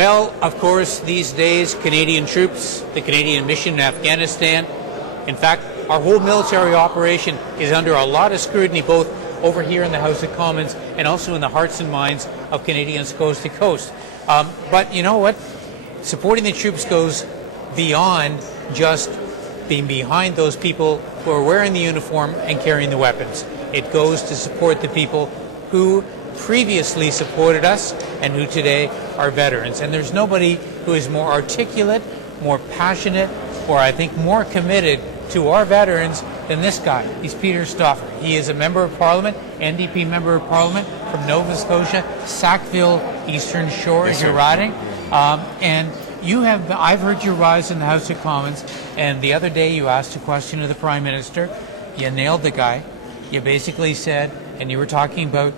Well, of course, these days, Canadian troops, the Canadian mission in Afghanistan, in fact, our whole military operation is under a lot of scrutiny, both over here in the House of Commons and also in the hearts and minds of Canadians coast to coast. But you know what? Supporting the troops goes beyond just being behind those people who are wearing the uniform and carrying the weapons. It goes to support the people who previously supported us and who today are veterans. And there's nobody who is more articulate, more passionate, or I think more committed to our veterans than this guy. He's Peter Stoffer. He is a member of Parliament, NDP member of Parliament from Nova Scotia, Sackville, Eastern Shore, as you're riding. And you have, I've heard your rise in the House of Commons, and the other day you asked a question of the Prime Minister. You nailed the guy. You basically said, and you were talking about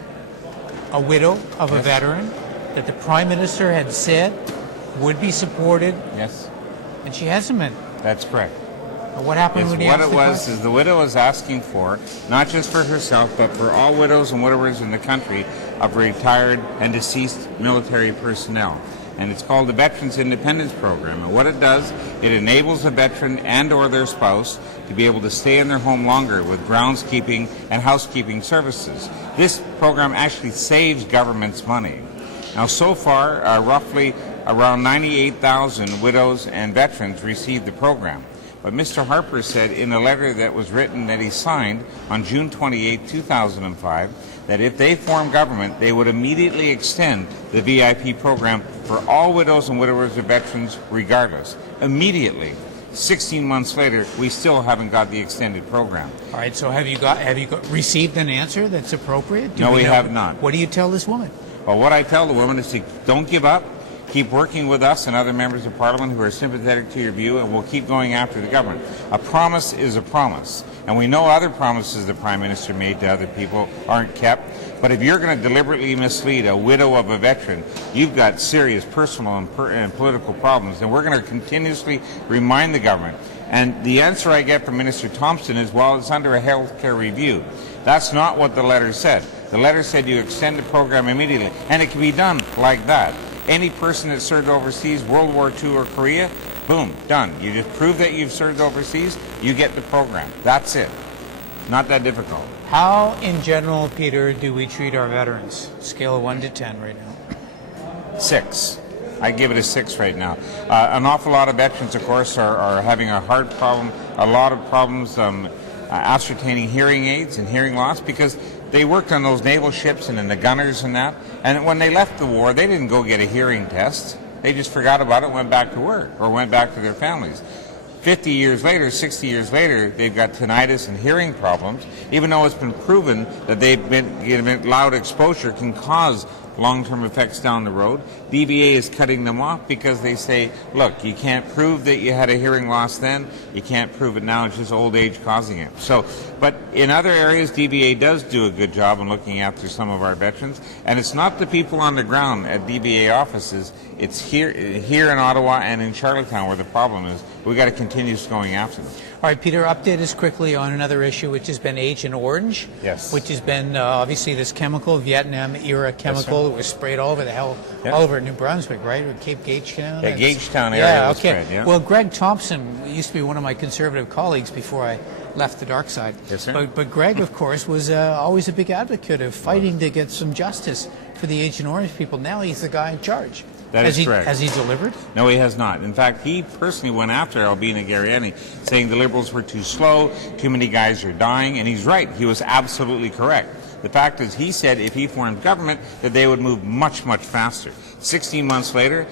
a widow of a veteran that the Prime Minister had said would be supported. Yes. And she hasn't been. That's correct. What happened when you asked the question? What it was is the widow was asking for, not just for herself, but for all widows and widowers in the country of retired and deceased military personnel. And it's called the Veterans Independence Program. And what it does, it enables a veteran and or their spouse to be able to stay in their home longer with groundskeeping and housekeeping services. This program actually saves governments money. Now, so far, roughly around 98,000 widows and veterans received the program. But Mr. Harper said in a letter that was written that he signed on June 28, 2005, that if they form government, they would immediately extend the V.I.P. program for all widows and widowers of veterans regardless. Immediately. 16 months later, we still haven't got the extended program. All right, so have you received an answer that's appropriate? No, we have not. What do you tell this woman? Well, what I tell the woman is to don't give up. Keep working with us and other members of Parliament who are sympathetic to your view, and we'll keep going after the government. A promise is a promise. And we know other promises the Prime Minister made to other people aren't kept. But if you're going to deliberately mislead a widow of a veteran, you've got serious personal and political problems. And we're going to continuously remind the government. And the answer I get from Minister Thompson is, well, it's under a health care review. That's not what the letter said. The letter said you extend the program immediately. And it can be done like that. Any person that served overseas, World War II or Korea, boom, done. You just prove that you've served overseas, you get the program. That's it. Not that difficult. How, in general, Peter, do we treat our veterans? Scale of 1 to 10 right now. 6. I give it a 6 right now. An awful lot of veterans, of course, are having a heart problem, a lot of problems ascertaining hearing aids and hearing loss because they worked on those naval ships and in the gunners and that. And when they left the war, they didn't go get a hearing test. They just forgot about it and went back to work or went back to their families. 50 years later, 60 years later, they've got tinnitus and hearing problems, even though it's been proven that loud exposure can cause long-term effects down the road. DVA is cutting them off because they say, look, you can't prove that you had a hearing loss then, you can't prove it now, it's just old age causing it. So, but in other areas, DVA does do a good job in looking after some of our veterans, and it's not the people on the ground at DVA offices, it's here in Ottawa and in Charlottetown where the problem is. We've got to continue going after them. All right, Peter, update us quickly on another issue, which has been Agent Orange. Yes. Which has been obviously this chemical, Vietnam-era chemical that was sprayed all over all over New Brunswick, right? Or Cape Gagetown? Yeah, Gagetown area was sprayed, yeah. Well, Greg Thompson used to be one of my Conservative colleagues before I left the dark side. Yes, sir. But Greg, of course, was always a big advocate of fighting to get some justice for the Agent Orange people. Now he's the guy in charge. That is correct. Has he delivered? No, he has not. In fact, he personally went after Albina Gariani, saying the Liberals were too slow, too many guys are dying, and he's right. He was absolutely correct. The fact is, he said if he formed government, that they would move much, much faster. 16 months later,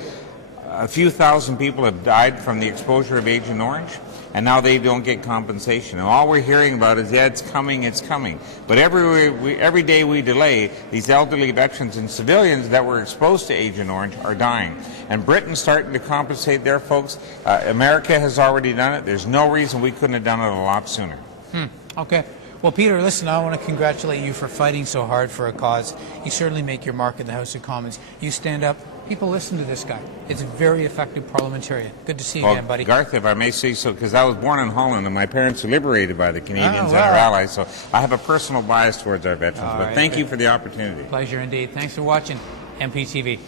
a few thousand people have died from the exposure of Agent Orange, and now they don't get compensation. And all we're hearing about is, yeah, it's coming, it's coming. But every day we delay, these elderly veterans and civilians that were exposed to Agent Orange are dying. And Britain's starting to compensate their folks. America has already done it. There's no reason we couldn't have done it a lot sooner. Okay. Well, Peter, listen, I want to congratulate you for fighting so hard for a cause. You certainly make your mark in the House of Commons. You stand up. People listen to this guy. It's a very effective parliamentarian. Good to see you again, buddy. Garth, if I may say so, because I was born in Holland and my parents were liberated by the Canadians and our allies, so I have a personal bias towards our veterans. But thank you for the opportunity. Pleasure indeed. Thanks for watching MPtv.